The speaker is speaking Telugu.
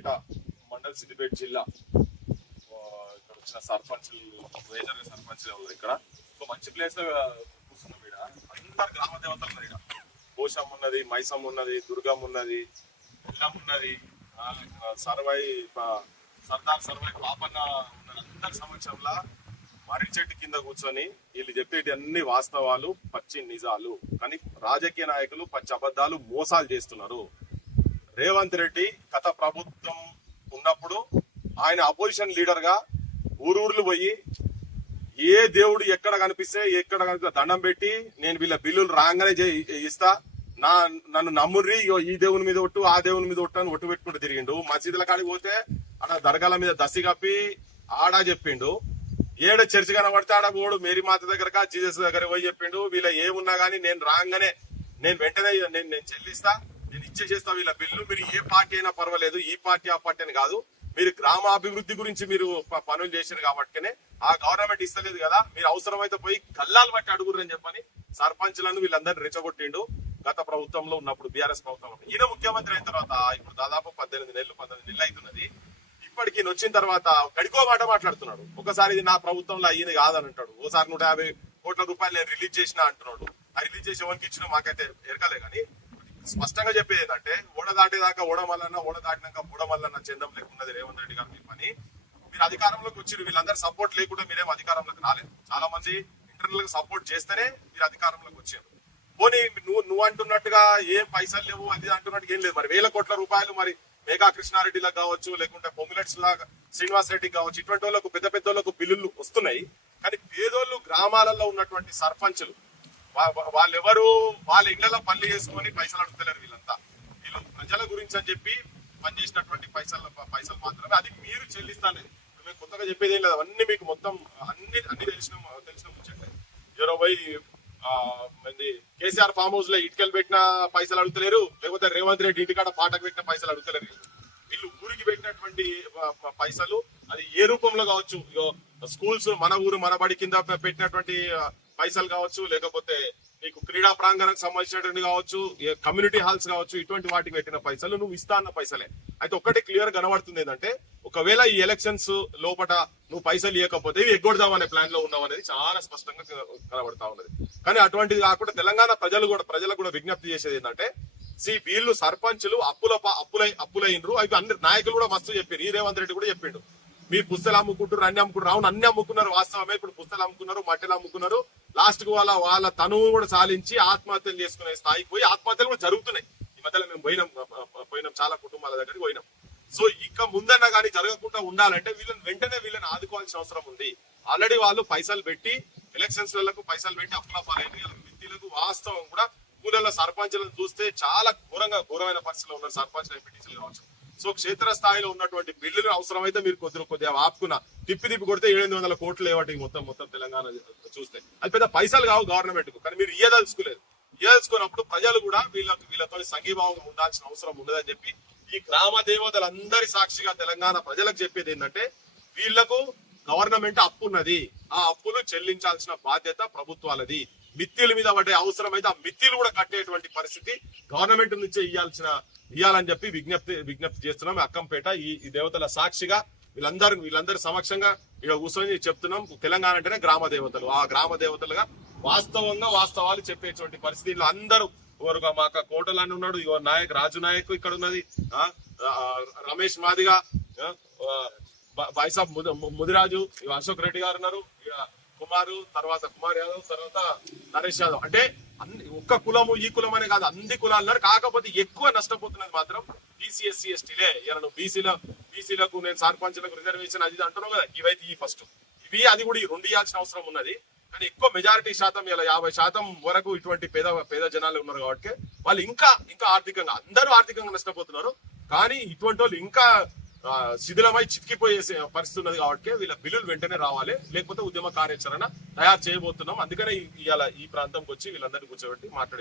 సిద్దిపేట మండల్ సిద్దిపేట జిల్లా. ఇక్కడ వచ్చిన సర్పంచ్ మేజర్ సర్పంచ్ ఇక్కడ. సో మంచి ప్లేస్లో కూర్చున్నాం ఇక్కడ అందరు గ్రామ దేవతలు ఉన్నారు ఇక్కడ పోషం ఉన్నది మైసం ఉన్నది దుర్గం ఉన్నది ఎల్లమ్మ ఉన్నది సర్వై సర్దార్ సర్వై పాపన్న ఉన్నది. అందరి సమక్షంలో మర్రి చెట్టు కింద కూర్చొని వీళ్ళు చెప్పేటి అన్ని వాస్తవాలు పచ్చి నిజాలు. కానీ రాజకీయ నాయకులు పచ్చి అబద్ధాలు మోసాలు చేస్తున్నారు. రేవంత్ రెడ్డి గత ప్రభుత్వం ఉన్నప్పుడు ఆయన అపోజిషన్ లీడర్గా ఊరూర్లు పోయి ఏ దేవుడు ఎక్కడ కనిపిస్తే ఎక్కడ కనిపిస్తే దండం పెట్టి నేను వీళ్ళ బిల్లులు రాగానే చే- ఇస్తా. నా నన్ను నమ్ముర్రి ఇగో ఈ దేవుని మీద ఒట్టు ఆ దేవుని మీద ఒట్టు అని ఒట్టు పెట్టుకుంటూ తిరిగిండు. మసీదుల కాడికి పోతే ఆడ దర్గాల మీద దసి కప్పి ఆడా చెప్పిండు. ఏడ చర్చి కనబడితే ఆడ పోడు మేరీ మాత దగ్గరక జీసస్ దగ్గర పోయి చెప్పిండు. వీళ్ళ ఏమున్నా కానీ నేను రాగానే నేను వెంటనే నేను నేను చెల్లిస్తా. నేను ఇచ్చేసేస్తా వీళ్ళ బిల్లు. మీరు ఏ పార్టీ అయినా పర్వాలేదు. ఈ పార్టీ ఆ పార్టీ అని కాదు. మీరు గ్రామాభివృద్ధి గురించి మీరు పనులు చేశారు కాబట్టినే ఆ గవర్నమెంట్ ఇస్తలేదు కదా. మీరు అవసరమైతే పోయి కల్లాలు బట్టి అడుగురు అని చెప్పని సర్పంచ్లను వీళ్ళందరినీ రెచ్చగొట్టిండు గత ప్రభుత్వంలో ఉన్నప్పుడు బీఆర్ఎస్ ప్రభుత్వం ఈయన ముఖ్యమంత్రి అయిన తర్వాత ఇప్పుడు దాదాపు పద్దెనిమిది నెలలు పంతొమ్మిది నెలలు అవుతున్నది ఇప్పటికి వచ్చిన తర్వాత గడికో మాట మాట్లాడుతున్నాడు. ఒకసారి ఇది నా ప్రభుత్వంలో అయ్యింది కాదని అంటాడు ఓసారి నూట యాభై కోట్ల రూపాయలు నేను రిలీజ్ చేసిన అంటున్నాడు. ఆ రిలీజ్ చేసి ఎవరికి ఇచ్చిన మాకైతే ఎరకలే కానీ స్పష్టంగా చెప్పేది ఏంటంటే ఓడ దాటేదాకా ఓడమల్లన్న ఓడ దాటినాక బుడమల్లన్న చందం లేకున్నది రేవంత్ రెడ్డి గారు మీ పని. మీరు అధికారంలోకి వచ్చి వీళ్ళందరూ సపోర్ట్ లేకుండా మీరేం అధికారంలోకి రాలేదు. చాలా మంది ఇంటర్నల్గా సపోర్ట్ చేస్తేనే మీరు అధికారంలోకి వచ్చారు. పోనీ నువ్వు నువ్వు అంటున్నట్టుగా ఏం పైసలు లేవు అది అంటున్నట్టు ఏం లేదు. మరి వేల కోట్ల రూపాయలు మరి మేఘా కృష్ణారెడ్డిలకు కావచ్చు లేకుంటే పొంగులెట్స్ లాగా శ్రీనివాస్ రెడ్డికి కావచ్చు ఇటువంటి వాళ్ళకు పెద్ద పెద్ద వాళ్ళకు బిల్లులు వస్తున్నాయి. కానీ పేదోళ్ళు గ్రామాలలో ఉన్నటువంటి సర్పంచులు వాళ్ళెవరు వాళ్ళ ఇళ్ళలో పనులు చేసుకొని పైసలు అడుగుతలేరు వీళ్ళంతా. వీళ్ళు ప్రజల గురించి అని చెప్పి పనిచేసినటువంటి పైసలు పైసలు మాత్రమే అది మీరు చెల్లిస్తానే. మేము కొత్తగా చెప్పేది ఏం లేదు. అవన్నీ మీకు మొత్తం అన్ని అన్ని తెలిసిన తెలిసిన ముచ్చట్లే. ఇరవై ఆ, మంది కేసీఆర్ ఫామ్ హౌస్లో ఇటుకలు పెట్టిన పైసలు అడుగుతలేరు. లేకపోతే రేవంత్ రెడ్డి ఇంటికాడ పాటకు పెట్టిన పైసలు అడుగుతలేరు వీళ్ళు. ఊరికి పెట్టినటువంటి పైసలు అది ఏ రూపంలో కావచ్చు? స్కూల్స్ మన ఊరు మన బడి కింద పెట్టినటువంటి పైసలు కావచ్చు లేకపోతే నీకు క్రీడా ప్రాంగణానికి సంబంధించినటువంటి కావచ్చు కమ్యూనిటీ హాల్స్ కావచ్చు ఇటువంటి వాటికి పెట్టిన పైసలు నువ్వు ఇస్తా అన్న పైసలే. అయితే ఒక్కటి క్లియర్ కనబడుతుంది ఏంటంటే ఒకవేళ ఈ ఎలక్షన్స్ లోపట నువ్వు పైసలు ఇవ్వకపోతే ఇవి ఎగ్గొడదామనే ప్లాన్లో ఉన్నావు అనేది చాలా స్పష్టంగా కనబడతా ఉన్నది. కానీ అటువంటిది కాకుండా తెలంగాణ ప్రజలు కూడా ప్రజలకు కూడా విజ్ఞప్తి చేసేది ఏంటంటే సి వీళ్ళు సర్పంచులు అప్పుల అప్పులై అప్పులైనరు అవి అందరి నాయకులు కూడా మస్తు చెప్పారు ఈ రేవంత్ రెడ్డి కూడా చెప్పిండు మీరు పుస్తలు అమ్ముకుంటారు అన్ని అమ్ముకుంటారు అవును అన్ని అమ్ముకున్నారు వాస్తవమే ఇప్పుడు పుస్తలు అమ్ముకున్నారు మట్టెలు అమ్ముకున్నారు లాస్ట్కు వాళ్ళ వాళ్ళ తనువు కూడా సాలించి ఆత్మహత్యలు చేసుకునే స్థాయికి పోయి ఆత్మహత్యలు కూడా జరుగుతున్నాయి. ఈ మధ్యలో మేము పోయినాం పోయినాం చాలా కుటుంబాల దగ్గరికి పోయినాం. సో ఇక ముందన్నా కానీ జరగకుండా ఉండాలంటే వీళ్ళని వెంటనే వీళ్ళని ఆదుకోవాల్సిన అవసరం ఉంది. ఆల్రెడీ వాళ్ళు పైసలు పెట్టి ఎలక్షన్స్లకు పైసలు పెట్టి అప్పుల పాలైన వ్యక్తులకు వాస్తవం కూడా ఊళ్ళలో సర్పంచులను చూస్తే చాలా ఘోరంగా ఘోరమైన పరిస్థితిలో ఉన్నారు సర్పంచ్ ఎంపీటీసీలు కావచ్చు. సో క్షేత్ర స్థాయిలో ఉన్నటువంటి బిల్లులు అవసరమైతే మీరు కొద్దిగా కొద్దిగా ఆపుకున్న తిప్పి తిప్పి కొడితే ఏడు వందల కోట్లు లేవటి మొత్తం మొత్తం తెలంగాణ చూస్తే. అది పెద్ద పైసలు కావు గవర్నమెంట్కు కానీ మీరు ఇయ్యదలుచుకోలేదు. ఇయ్యదలుచుకున్నప్పుడు ప్రజలు కూడా వీళ్ళకి వీళ్ళతో సంఘీభావంగా ఉండాల్సిన అవసరం ఉండదని చెప్పి ఈ గ్రామ దేవతలందరి సాక్షిగా తెలంగాణ ప్రజలకు చెప్పేది ఏంటంటే వీళ్ళకు గవర్నమెంట్ అప్పు ఉన్నది ఆ అప్పులు చెల్లించాల్సిన బాధ్యత ప్రభుత్వాలది. మిత్తిల మీద పడే అవసరం అయితే ఆ మిత్తిలు కూడా కట్టేటువంటి పరిస్థితి గవర్నమెంట్ నుంచే ఇవ్వాల్సిన ఇవ్వాలని చెప్పి విజ్ఞప్తి విజ్ఞప్తి చేస్తున్నాం. అక్కంపేట ఈ దేవతల సాక్షిగా వీళ్ళందరూ వీళ్ళందరి సమక్షంగా ఇక్కడ కూర్చొని చెప్తున్నాం. తెలంగాణ అంటేనే గ్రామ దేవతలు. ఆ గ్రామ దేవతలుగా వాస్తవంగా వాస్తవాలు చెప్పేటువంటి పరిస్థితి. అందరూ ఎవరుగా మాక అక్క కోటలని ఉన్నాడు ఇగో నాయక్ రాజు నాయక్ ఇక్కడ ఉన్నది. ఆ, రమేష్ మాదిగా బైసాబ్ ముదిరాజు అశోక్ రెడ్డి గారు ఉన్నారు. ఇక కుమారు తర్వాత కుమార్ యాదవ్ తర్వాత నరేష్ యాదవ్. అంటే అన్ని ఒక్క కులము ఈ కులం అనే కాదు అన్ని కులాలు కాకపోతే ఎక్కువ నష్టపోతున్నది మాత్రం బీసీ ఎస్సీ ఎస్టీలే ఇలా నువ్వు బీసీల బీసీలకు నేను సర్పంచ్లకు రిజర్వేషన్ అది అంటున్నావు కదా ఇవైతే ఈ ఫస్ట్ ఇవి అది కూడా ఈ రెండు ఇవ్వాల్సిన అవసరం ఉన్నది. కానీ ఎక్కువ మెజారిటీ శాతం ఇలా యాభై శాతం వరకు ఇటువంటి పేద పేద జనాలు ఉన్నారు కాబట్టి వాళ్ళు ఇంకా ఇంకా ఆర్థికంగా అందరూ ఆర్థికంగా నష్టపోతున్నారు. కానీ ఇటువంటి వాళ్ళు ఇంకా శిథిలమై చితికిపోయే పరిస్థితి ఉన్నది కాబట్టి వీళ్ళ బిల్లులు వెంటనే రావాలి. లేకపోతే ఉద్యమ కార్యాచరణ తయారు చేయబోతున్నాం. అందుకనే ఇవాళ ఈ ప్రాంతంకి వచ్చి వీళ్ళందరినీ కూర్చోబెట్టి మాట్లాడి